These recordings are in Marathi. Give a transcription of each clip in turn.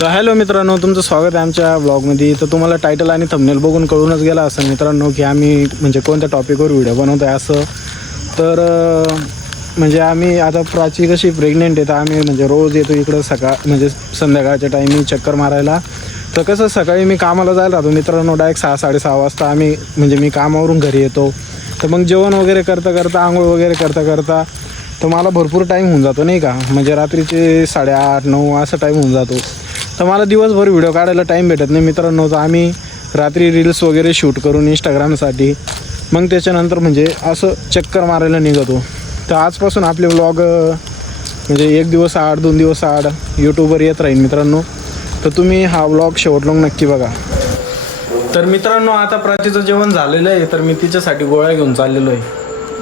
तर हॅलो मित्रांनो, तुमचं स्वागत आहे आमच्या ब्लॉगमध्ये. तर तुम्हाला टायटल आणि थंबनेल बघून कळूनच गेला असं मित्रांनो की आम्ही म्हणजे कोणत्या टॉपिकवर व्हिडिओ बनवत आहे असं. तर म्हणजे आम्ही आता प्राची कशी प्रेग्नेंट आहे तर आम्ही म्हणजे रोज येतो इकडं म्हणजे संध्याकाळच्या टाईमी चक्कर मारायला. तर कसं सकाळी मी कामाला जायला राहतो मित्रांनो, डायरेक्ट 6-6:30 वाजता म्हणजे मी कामावरून घरी येतो. तर मग जेवण वगैरे करता आंघोळ वगैरे करता तर मला भरपूर टाईम होऊन जातो नाही का, म्हणजे रात्रीचे 8:30-9 असा टाईम होऊन जातो. तर मला दिवसभर व्हिडिओ काढायला टाईम भेटत नाही मित्रांनो. तर आम्ही रात्री रील्स वगैरे शूट करून इंस्टाग्रामसाठी मग त्याच्यानंतर म्हणजे असं चक्कर मारायला निघतो. तर आजपासून आपले व्लॉग म्हणजे 1 दिवस आड 2 दिवस आड यूट्यूबवर येत राहील मित्रांनो. तर तुम्ही हा व्लॉग शेवटलोक नक्की बघा. तर मित्रांनो, आता प्राचीचं जेवण झालेलं आहे तर मी तिच्यासाठी गोळ्या घेऊन चाललेलो आहे.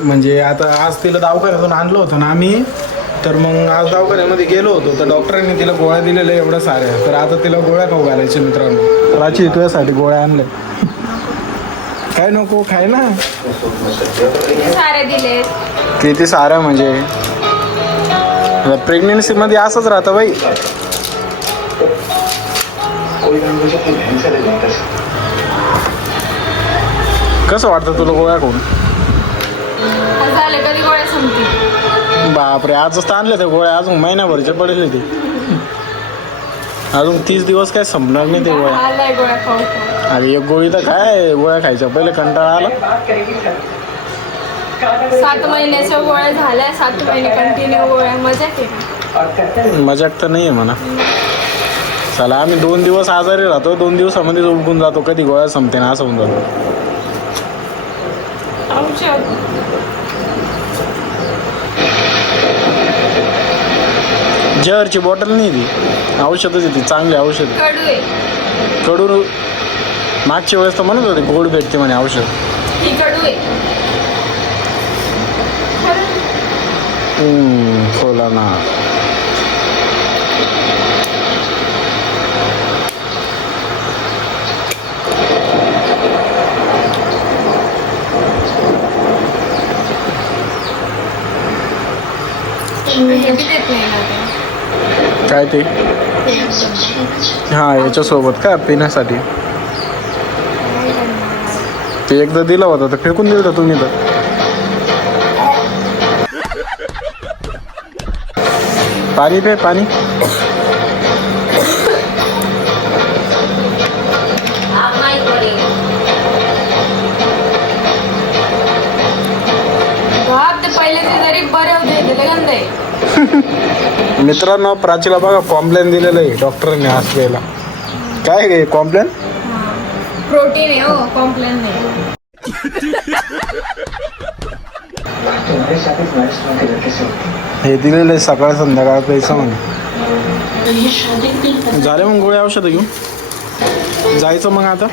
म्हणजे आता आज तिला दवाखान्यातून आणलं होतं ना आम्ही. तर मग आज दवाखान्यामध्ये गेलो होतो तर डॉक्टरांनी तिला गोळ्या दिलेल्या एवढ्या साऱ्या. तर आता तिला गोळ्या खाऊ घालायच्या मित्रांनो. प्राची तुझ्यासाठी गोळ्या आणल्या. काय नको खाय ना. किती साऱ्या म्हणजे प्रेग्नेन्सीमध्ये असंच राहतं बाई. कसं वाटतं तुला गोळ्या खाऊन? बापरे, आजच तर आणले ते गोळ्या, अजून महिनाभरचे पडले ते. अजून 30 दिवस काय संपणार नाही ते गोळ्या. अरे एक गोळी तर काय गोळ्या खायच्या पहिले कंटाळा आला. 7 महिन्याच्या गोळ्या झाल्या, 7 महिने कंटिन्यू गोळ्या. मजाक तर नाही आहे म्हणा. चला आम्ही 2 दिवस आजारी राहतो, 2 दिवसामध्ये उठून जातो, कधी गोळ्या संपते ना असं होऊन जातो. जहरची बॉटल नाही ती, औषधच आहे ती, चांगली औषध. कडू मागच्या वेळेस तर म्हणत होते गोड भेटते म्हणे औषध. खोला ना. काय ते? हा, याच्यासोबत काय पिण्यासाठी ते एकदा दिला होता तर फेकून दिलं होतं तुम्ही. तर पाणी पे पाणी. मित्रांनो, प्राचीला बघा कॉम्प्लेन दिलेलं आहे डॉक्टरांनी आज प्यायला. काय गे कॉम्प्लेन? प्रोटीन आहे हो, कॉम्प्लेन नाही. हे दिलेलं आहे सकाळ संध्याकाळ प्यायचं म्हणे. झाले मग गोळ्या औषधं घेऊन जायचं मग आता.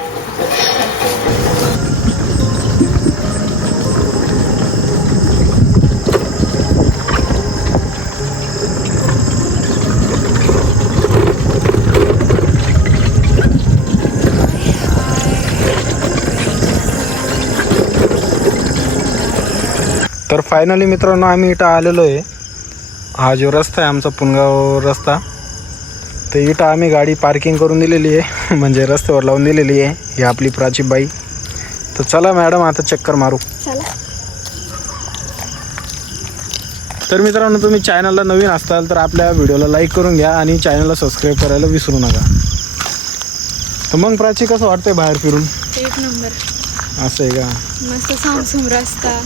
तर फायनली मित्रांनो आम्ही इथं आलेलो आहे. हा जो रस्ता आहे आमचा पुनगाव रस्ता, तर इथं आम्ही गाडी पार्किंग करून दिलेली आहे, म्हणजे रस्त्यावर लावून दिलेली आहे. ही आपली प्राची बाई. तर चला मॅडम आता चक्कर मारू. तर मित्रांनो, तुम्ही चॅनलला नवीन असताल तर आपल्या व्हिडिओला लाईक करून घ्या आणि चॅनलला सबस्क्राईब करायला विसरू नका. तर मग प्राची कसं वाटतंय बाहेर फिरून? 1 नंबर. असं आहे का? मस्त सामसूम रस्ता.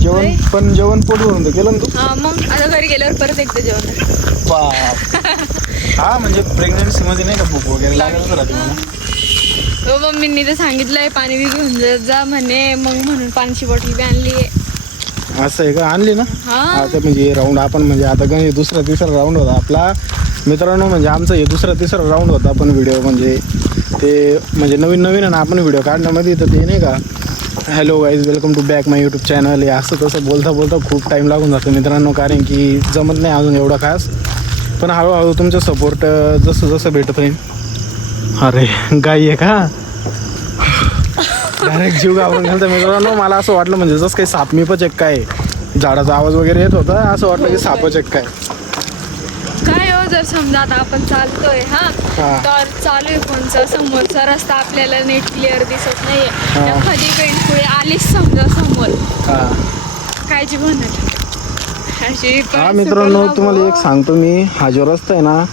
जेवण पोट भरून केलं ना तू? हा, मग आता घरी गेल्यावर परत एकदा जेवण. बाप. हा, म्हणजे प्रेग्नन्सी मध्ये नाही का भूक वगैरे लागतच राहते मला. हो, मम्मींनी तर सांगितलंय पाणी बी घेऊन जा म्हणे, मग म्हणून पाण्याची बॉटल बी आणली आहे. असं आहे का? आणली ना. आता म्हणजे राऊंड आपण म्हणजे आता काय 2रा-3रा राऊंड होता आपला मित्रांनो. म्हणजे आमचं हे 2रा-3रा राऊंड होता. आपण व्हिडिओ म्हणजे ते म्हणजे नवीन आहे ना आपण व्हिडिओ काढण्यामध्ये. तर ते नाही का hello guys, welcome to back my YouTube channel. हे असं तसं बोलता खूप टाईम लागून जातो मित्रांनो, कारण की जमत नाही अजून एवढा खास. पण हळूहळू तुमचं सपोर्ट जसं भेटत राहील. अरे गाई आहे का? डायरेक्ट जीव घाबरून गेला मित्रांनो. मला असं वाटलं म्हणजे जसं काही साप मी चेक काय झाडाचा आवाज वगैरे येत होता, असं वाटलं की साप चेक काय हो. जर समजा आता आपण चालतोय हा. तर चालू आहे फोनचा समोरचा रस्ता आपल्याला नीट क्लिअर दिसत नाहीये, एखादी बेंडकुळी आलीच समजा समोर, कायची म्हणत हा मित्रांनो, तुम्हाला एक सांगतो मी, हा जो रस्ता आहे ना,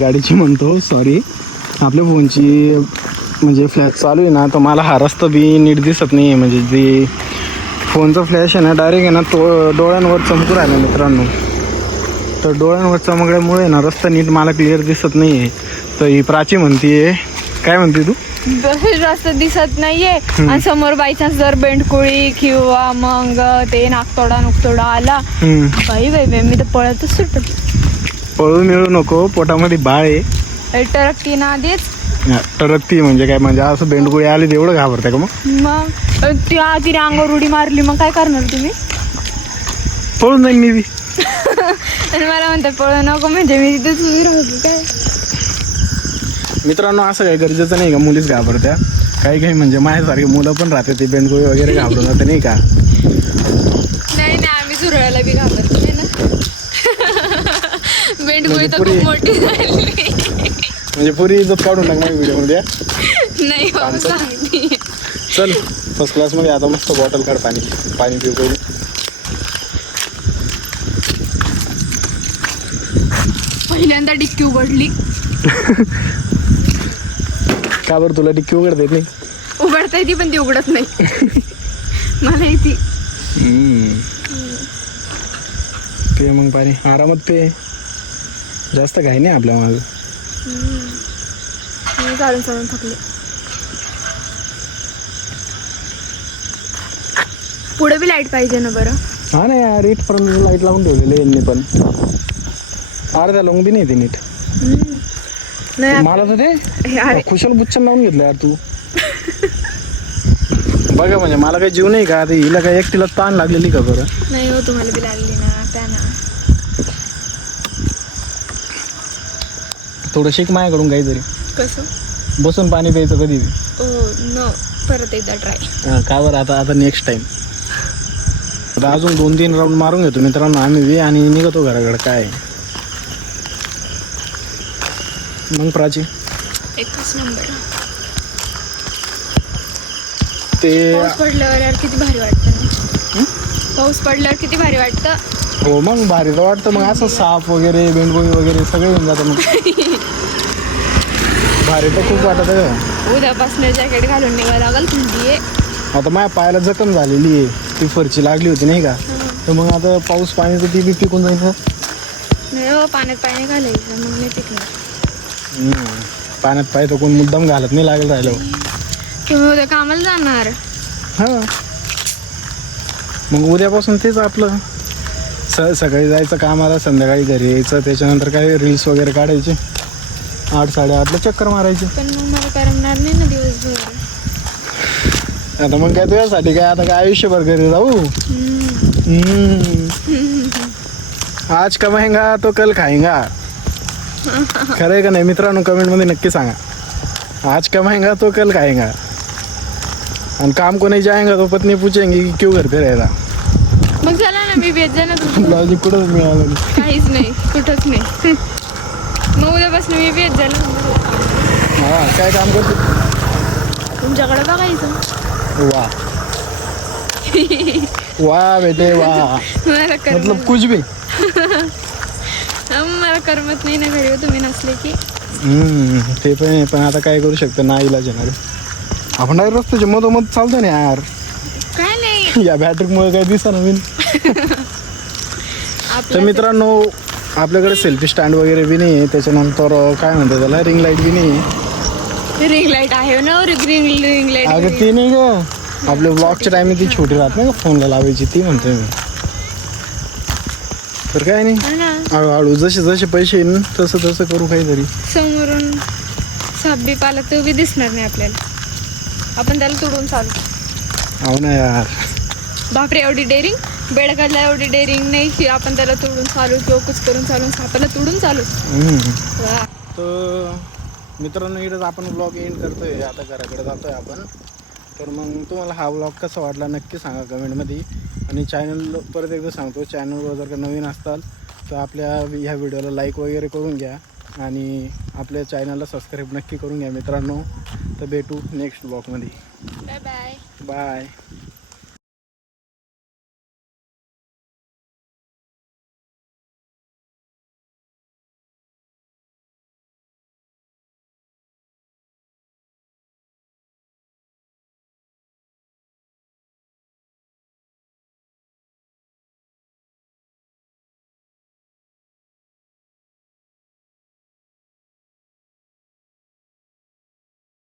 गाडीची म्हणतो सॉरी, आपल्या फोनची म्हणजे फ्लॅश चालू आहे ना, तर मला हा रस्ता बी नीट दिसत नाही आहे. म्हणजे जे फोनचा फ्लॅश आहे ना, डायरेक्ट आहे ना तो डोळ्यांवर चमकू राहिला मित्रांनो. तर डोळ्यांवर चमकल्यामुळे ना रस्ता नीट मला क्लिअर दिसत नाही आहे. तर ही प्राची म्हणतीये, काय म्हणते तू? जास्त दिसत नाहीये आणि समोर बायचान्स जर बेंडकुळी किंवा मग ते नुकतोडा आला, बाई मी तर पळतच सुटत. पळून मिळू नको, पोटामध्ये बाळ आहे. टरकती ना आधीच. टरकती म्हणजे काय, म्हणजे असं बेंडकुळी आली तेवढं घाबरते का? मग तिने अंगावर उडी मारली, मग काय करणार तुम्ही? पळून जाईन मी बी. आणि मला म्हणतात पळू नको, म्हणजे मी तिथेच उभी राहते काय? मित्रांनो, असं काही गरजेचं नाही का मुलीच घाबरत्या, काही म्हणजे माझ्यासारखी मुलं पण राहते, ते बेंडकुळी वगैरे घाबरून जाते नाही का? नाही आम्ही झुरळाला बी घाबरत नाही ना. बेंडकुळी तर खूप मोठी झाली. म्हणजे पुरी इज्जत काढून टाक माझ्या व्हिडिओ मध्ये. नाही हो, सांगते. चल फर्स्ट क्लास मध्ये आता मस्त बॉटल काढ, पाणी पिऊ पहिले. पहिल्यांदा डिक्की उघडली. का बरं, तुला डिक्की उघडता येत नाही? उघडता येते पण ती उघडत नाही. मला येते. पे मग पाणी आरामात पे, जास्त घाई नाही आपल्या मागं. चालून थकले. पुढे बी लाईट पाहिजे ना बरं. हा ना यार, इथपर्यंत लाईट लावून ठेवलेली यांनी, पण अर्ध्या लावून बी नाही ते नीट. मला तर ते खुशाल बुच्चन लावून घेतलं यार तू. बघा म्हणजे मला काही जीव नाही का, आता हिला काय एकटीला ताण लागलेली का बरं? नाही हो, तुम्हाला बी लागली ना त्यानं. थोडं शिक माझ्याकडून काहीतरी. कसं? बसून पाणी प्यायचं कधी बी. नो, परत एकदा ट्राय. का बरं? आता नेक्स्ट टाइम. आता अजून 2-3 राऊंड मारून घेतो मित्रांनो आम्ही बी, आणि निघतो घराकडे. काय मग प्राची? एकच नंबर. ते पाऊस पडल्यावर यार किती भारी वाटतं ना. पाऊस पडल्यावर किती भारी वाटतं. हो मग भारी तर वाटतं. मग असं साप वगैरे बेंडकुळी वगैरे सगळे येऊन जातं मग. भारी तर खूप वाटत आहे. उद्यापासून जॅकेट घालून निघायला लागल, थंडी आहे. आता माझ्या पायाला जखम झालेली आहे, ती फरची लागली होती नाही का, तर मग आता पाऊस पाणी तर ती बी पिकून जाईल. नाही हो, पाण्यात पाणी घालायचं मग नाही पिकणार. पाण्यात पाय तर कोण मुद्दाम घालत नाही लागेल राहिलं. तुम्ही उद्या कामाला जाणार? हां, मग उद्यापासून तेच आपलं सकाळी जायचं कामाला, संध्याकाळी घरी यायचं, त्याच्यानंतर काय रील्स वगैरे काढायचे, 8-8:30ला चक्कर मारायचे. पण मग मला करमणार नाही ना दिवसभर. आता मग काय तुझ्यासाठी काय, आता काय आयुष्यभर घरी जाऊ? आज कमाएगा तो कल खाएगा. खरं आहे का नाही मित्रांनो? कमेंट मध्ये नक्की सांगा. आज कमाएगा तो कल खाएगा, आणि काम को नहीं जाएगा तो पत्नी पूछेंगी की क्यों घर पे रहता. मग चला ना, मी भेट जा ना तुमचं. लॉजिक कुठंच मिळालं काहीच नाही, कुठंच नाही. मग उद्यापासून मी भेट जा ना. हा, काय काम करते? तुमच्याकडे बघायचं. वाह वाह बेटे वाह. मला मतलब कुछ भी. मला करमत नाही ना घरी, तुम्ही नसले की. ते पण आहे, पण आता काय करू शकतो, ना इलाज येणार. आपण डायरेक्ट रस्त्याच्या मधोमध चालतो ना यार. काय नाही, या बॅटरीमुळे काय दिसा नवीन. तर मित्रांनो, आपल्याकडे सेल्फी स्टँड वगैरे बी नाही आहे, त्याच्यानंतर काय म्हणतात त्याला, रिंग लाईट बी नाही आहे. रिंग लाईट आहे ना, रिंग लाईट. अगं ती नाही ग, आपल्या ब्लॉगच्या टाइम ती छोटी राहत नाही का फोनला लावायची, ती म्हणतोय मी. तर काय नाही, हळूहळू जसे जसे पैसे येईन तसं तसं करू काहीतरी. समोरून साप बी पाला तो बी दिसणार नाही आपल्याला, आपण त्याला तोडून चालू. हो ना यार. बापरे, एवढी डेअरिंग. बेडकाला एवढी डेअरिंग नाही की आपण त्याला तोडून चालू किंवा कुछ करून चालू, सापाला तोडून चालू. तर मित्रांनो इथंच आपण ब्लॉग एंड करतोय, आता घराकडे जातोय आपण. तर मग तुम्हाला हा ब्लॉग कसा वाटला नक्की सांगा कमेंटमध्ये. आणि चॅनल परत एकदा सांगतो, चॅनलवर जर का नवीन असताल तर आपल्या ह्या व्हिडिओला लाईक वगैरे करून घ्या आणि आपल्या चॅनलला सबस्क्राईब नक्की करून घ्या मित्रांनो. तर भेटू नेक्स्ट ब्लॉगमध्ये. Bye bye. बाय.